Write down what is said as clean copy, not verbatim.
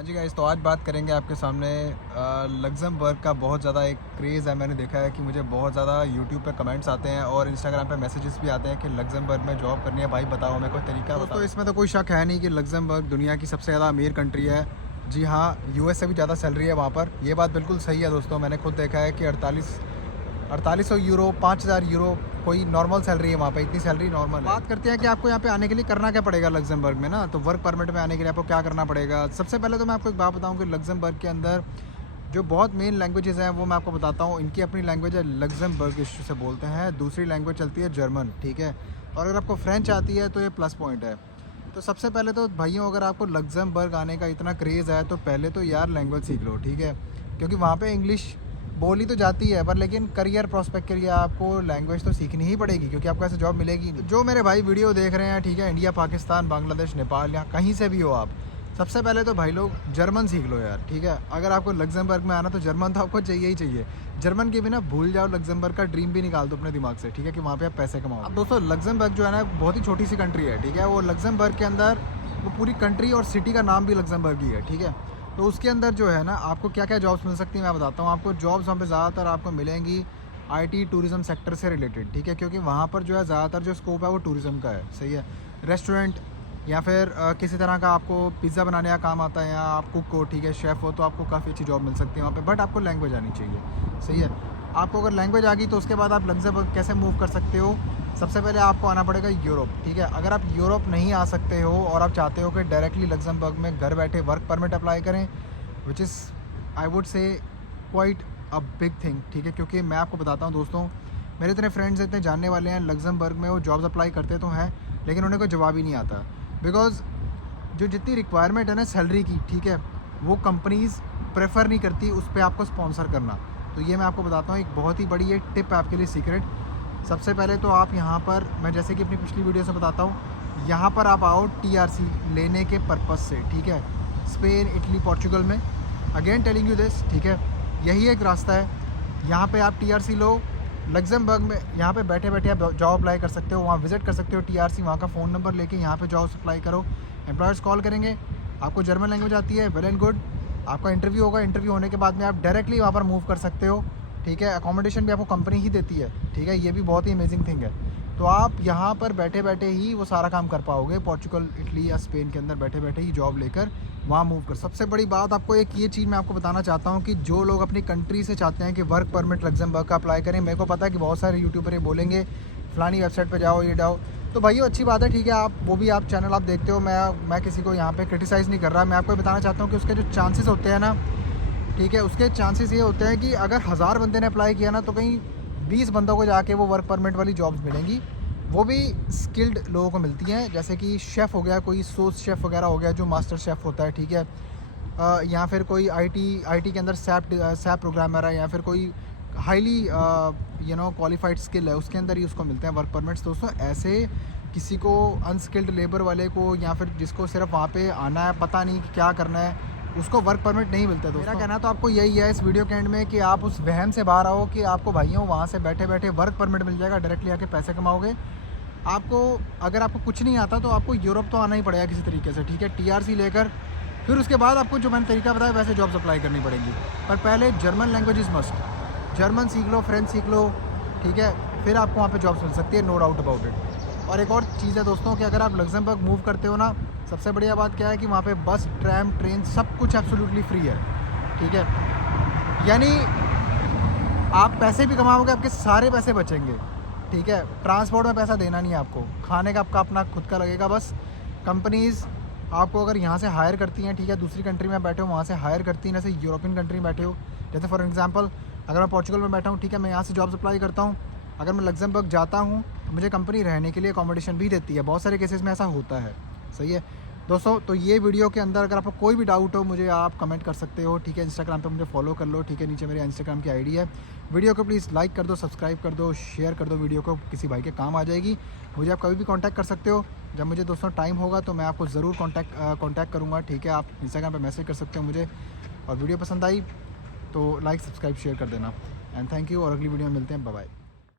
हाँ जी गाइस, तो आज बात करेंगे आपके सामने लग्जमबर्ग का। बहुत ज़्यादा एक क्रेज़ है। मैंने देखा है कि मुझे बहुत ज़्यादा यूट्यूब पे कमेंट्स आते हैं और इंस्टाग्राम पे मैसेजेस भी आते हैं कि लग्जमबर्ग में जॉब करनी है, भाई बताओ हमें कोई तरीका बताओ। दोस्तों इसमें तो कोई शक है नहीं कि लग्जमबर्ग दुनिया की सबसे ज़्यादा अमीर कंट्री है। जी हाँ, यूएस से भी ज़्यादा सैलरी है वहाँ पर। ये बात बिल्कुल सही है दोस्तों। मैंने खुद देखा है कि 4800 यूरो, 5000 यूरो कोई नॉर्मल सैलरी है वहाँ पे। इतनी सैलरी नॉर्मल है। बात करते हैं कि आपको यहाँ पे आने के लिए करना क्या पड़ेगा लग्जमबर्ग में ना। तो वर्क परमिट में आने के लिए आपको क्या करना पड़ेगा। सबसे पहले तो मैं आपको एक बात बताऊँ कि लग्जमबर्ग के अंदर जो बहुत मेन लैंग्वेजेस हैं वो मैं आपको बताता हूँ। इनकी अपनी लैंग्वेज है, लग्जमबर्गिश से बोलते हैं। दूसरी लैंग्वेज चलती है जर्मन, ठीक है। और अगर आपको फ्रेंच आती है तो ये प्लस पॉइंट है। तो सबसे पहले तो भाइयों, अगर आपको लग्जमबर्ग आने का इतना क्रेज़ है तो पहले तो यार लैंग्वेज सीख लो, ठीक है। क्योंकि वहाँ पे इंग्लिश बोली तो जाती है पर लेकिन करियर प्रोस्पेक्ट के लिए आपको लैंग्वेज तो सीखनी ही पड़ेगी, क्योंकि आपको ऐसे जॉब मिलेगी नहीं। जो मेरे भाई वीडियो देख रहे हैं, ठीक है, इंडिया, पाकिस्तान, बांग्लादेश, नेपाल या कहीं से भी हो आप, सबसे पहले तो भाई लोग जर्मन सीख लो यार, ठीक है। अगर आपको लग्जमबर्ग में आना तो जर्मन तो आपको चाहिए ही चाहिए। जर्मन के बिना भूल जाओ, लग्जमबर्ग का ड्रीम भी निकाल दो अपने दिमाग से, ठीक है, कि वहाँ पे आप पैसे कमाओ। अब दोस्तों लग्जमबर्ग जो है ना बहुत ही छोटी सी कंट्री है, ठीक है। वो लग्जमबर्ग के अंदर वो पूरी कंट्री और सिटी का नाम भी लग्जमबर्ग ही है, ठीक है। तो उसके अंदर जो है ना आपको क्या क्या जॉब्स मिल सकती हैं मैं बताता हूँ आपको। जॉब्स वहाँ पे ज़्यादातर आपको मिलेंगी आईटी टूरिज़्म सेक्टर से रिलेटेड, ठीक है। क्योंकि वहाँ पर जो है ज़्यादातर जो स्कोप है वो टूरिज़्म का है, सही है। रेस्टोरेंट या फिर किसी तरह का आपको पिज़्ज़ा बनाने का काम आता है या आप कुक हो, ठीक है, शेफ़ हो, तो आपको काफ़ी अच्छी जॉब मिल सकती है वहाँ पे। बट आपको लैंग्वेज आनी चाहिए, सही है। आपको अगर लैंग्वेज आ गई तो उसके बाद आप लग्जमबर्ग कैसे मूव कर सकते हो। सबसे पहले आपको आना पड़ेगा यूरोप, ठीक है। अगर आप यूरोप नहीं आ सकते हो और आप चाहते हो कि डायरेक्टली लग्जमबर्ग में घर बैठे वर्क परमिट अप्लाई करें, which is I would say quite a big thing, ठीक है। क्योंकि मैं आपको बताता हूँ दोस्तों, मेरे इतने फ्रेंड्स इतने जानने वाले हैं लग्जमबर्ग में, वो जॉब्स अप्लाई करते तो हैं लेकिन उन्हें कोई जवाब ही नहीं आता। बिकॉज जो जितनी रिक्वायरमेंट है ना सैलरी की, ठीक है, वो कंपनीज़ प्रेफर नहीं करती उस पर आपको स्पॉन्सर करना। तो ये मैं आपको बताता हूँ, एक बहुत ही बड़ी ये टिप है आपके लिए, सीक्रेट। सबसे पहले तो आप यहाँ पर, मैं जैसे कि अपनी पिछली वीडियो से बताता हूँ, यहाँ पर आप आओ टीआरसी लेने के पर्पज़ से, ठीक है। स्पेन, इटली, पोर्चुगल में, अगेन टेलिंग यू दिस, ठीक है। यही एक रास्ता है। यहाँ पे आप टीआरसी लो लग्जमबर्ग में, यहाँ पे बैठे बैठे आप जॉब अप्लाई कर सकते हो। वहाँ विजिट कर सकते हो टीआरसी, वहाँ का फ़ोन नंबर लेके यहाँ पे जॉब अप्लाई करो। एम्प्लॉयर्स कॉल करेंगे, आपको जर्मन लैंग्वेज आती है, वेल एंड गुड। आपका इंटरव्यू होगा, इंटरव्यू होने के बाद में आप डायरेक्टली वहाँ पर मूव कर सकते हो, ठीक है। अकोमोडेशन भी आपको कंपनी ही देती है, ठीक है। ये भी बहुत ही अमेजिंग थिंग है। तो आप यहाँ पर बैठे बैठे ही वो सारा काम कर पाओगे। पोर्चुगल, इटली या स्पेन के अंदर बैठे बैठे ही जॉब लेकर वहाँ मूव कर। सबसे बड़ी बात आपको एक ये चीज़ मैं आपको बताना चाहता हूँ कि जो लोग अपनी कंट्री से चाहते हैं कि वर्क परमिट लग्जमबर्ग का अप्लाई करें, मेरे को पता है कि बहुत सारे यूट्यूबर ये बोलेंगे फलानी वेबसाइट पर जाओ, ये जाओ। तो भाई अच्छी बात है, ठीक है, आप वो भी आप चैनल आप देखते हो। मैं किसी को यहाँ पे क्रिटिसाइज़ नहीं कर रहा। मैं आपको बताना चाहता हूँ कि उसके जो चांसेस होते हैं ना, ठीक है, उसके चांसेस ये होते हैं कि अगर 1000 बंदे ने अप्लाई किया ना तो कहीं 20 बंदों को जाके वो वर्क परमिट वाली जॉब्स मिलेंगी। वो भी स्किल्ड लोगों को मिलती हैं, जैसे कि शेफ़ हो गया, कोई सोस शेफ़ वगैरह हो गया जो मास्टर शेफ़ होता है, ठीक है। या फिर कोई आईटी के अंदर सैप प्रोग्रामर है, या फिर कोई हाईली क्वालिफाइड स्किल है, उसके अंदर ही उसको मिलते हैं वर्क परमिट्स। दोस्तों ऐसे किसी को अनस्किल्ड लेबर वाले को या फिर जिसको सिर्फ वहाँ पे आना है, पता नहीं कि क्या करना है, उसको वर्क परमिट नहीं मिलता है। दोस्तों मेरा कहना तो आपको यही है इस वीडियो के एंड में कि आप उस वहम से बाहर आओ कि आपको भाइयों वहाँ से बैठे बैठे वर्क परमिट मिल जाएगा, डायरेक्टली आके पैसे कमाओगे। आपको अगर आपको कुछ नहीं आता तो आपको यूरोप तो आना ही पड़ेगा किसी तरीके से, ठीक है, टीआरसी लेकर। फिर उसके बाद आपको जो मैंने तरीका बताया वैसे जॉब्स अप्लाई करनी पड़ेंगी। पर पहले German language is must. German सीख लो, फ्रेंच सीख लो, ठीक है, फिर आपको वहाँ पे जॉब्स मिल सकती है, नो डाउट अबाउट इट। और एक और चीज़ है दोस्तों कि अगर आप लग्जमबर्ग मूव करते हो ना, सबसे बढ़िया बात क्या है कि वहाँ पे बस, ट्रैम, ट्रेन सब कुछ एब्सोल्युटली फ्री है, ठीक है। यानी आप पैसे भी कमाओगे, आपके सारे पैसे बचेंगे, ठीक है। ट्रांसपोर्ट में पैसा देना नहीं है आपको, खाने का आपका अपना खुद का लगेगा बस। कंपनीज़ आपको अगर यहाँ से हायर करती हैं, ठीक है, दूसरी कंट्री में बैठे हो वहाँ से हायर करती हैं, जैसे यूरोपियन कंट्री में बैठे हो। जैसे फॉर एग्जांपल अगर मैं पोर्चुगल में बैठा हूँ, ठीक है, मैं यहाँ से जॉब्स अप्लाई करता हूँ, अगर मैं लग्जमबर्ग जाता हूँ तो मुझे कंपनी रहने के लिए अकोमोडेशन भी देती है। बहुत सारे केसेस में ऐसा होता है, सही है दोस्तों। तो ये वीडियो के अंदर अगर आपको कोई भी डाउट हो मुझे आप कमेंट कर सकते हो, ठीक है। इंस्टाग्राम पे मुझे फॉलो कर लो, ठीक है, नीचे मेरे इंस्टाग्राम की आईडी है। वीडियो को प्लीज़ लाइक कर दो, सब्सक्राइब कर दो, शेयर कर दो, वीडियो को किसी भाई के काम आ जाएगी। मुझे आप कभी भी कांटेक्ट कर सकते हो, जब मुझे दोस्तों टाइम होगा तो मैं आपको ज़रूर कांटेक्ट करूँगा, ठीक है। आप इंस्टाग्राम पर मैसेज कर सकते हो मुझे। और वीडियो पसंद आई तो लाइक, सब्सक्राइब, शेयर कर देना। एंड थैंक यू, और अगली वीडियो में मिलते हैं, बाय बाय।